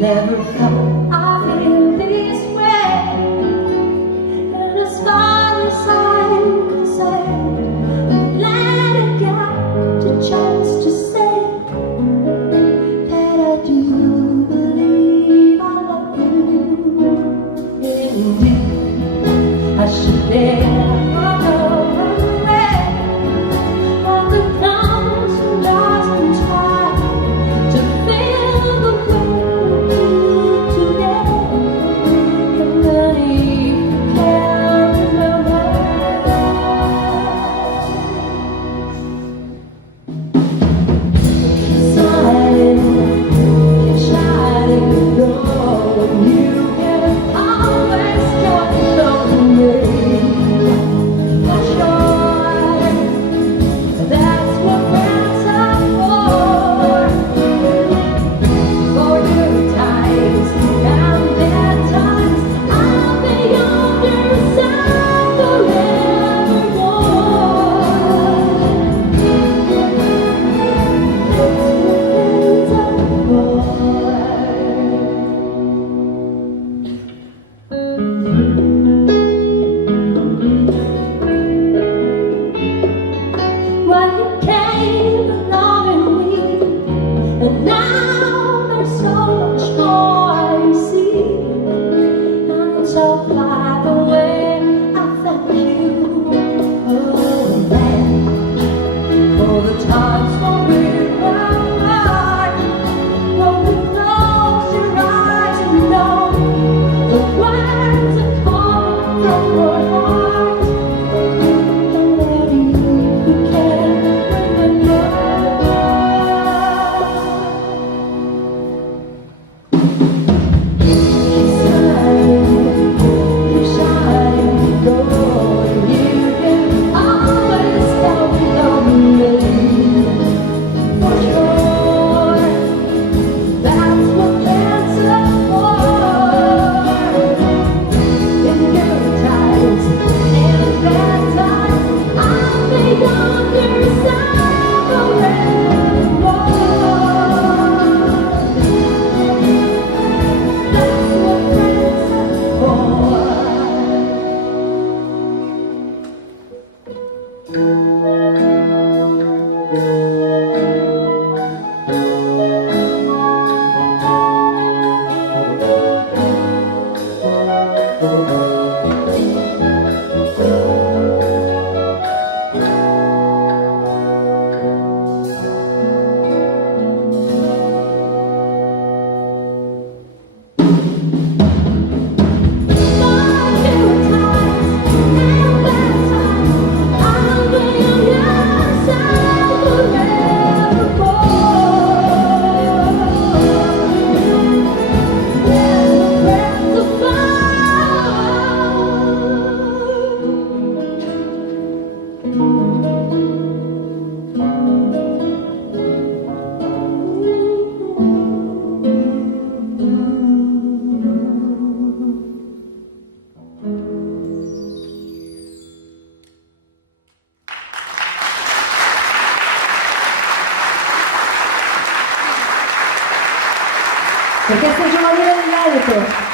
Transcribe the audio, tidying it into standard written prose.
Never thought I'd feel this way, and as far as I could say, I'm glad I got the chance to say that I do believe I love you. Indeed, I should never run away from the clouds and lost in time to feel the way we do today. And then if you can remember, shining, no, you can always count on me. For sure, that's what friends are for. For good times and bad times, I'll be on your side forevermore. That's what When you came loving me, and now there's so much more you see, and so far the way I thank you, oh man, for the times when we were apart, when you close your eyes and know the words that come from your heart. Perché sta giocando il merito.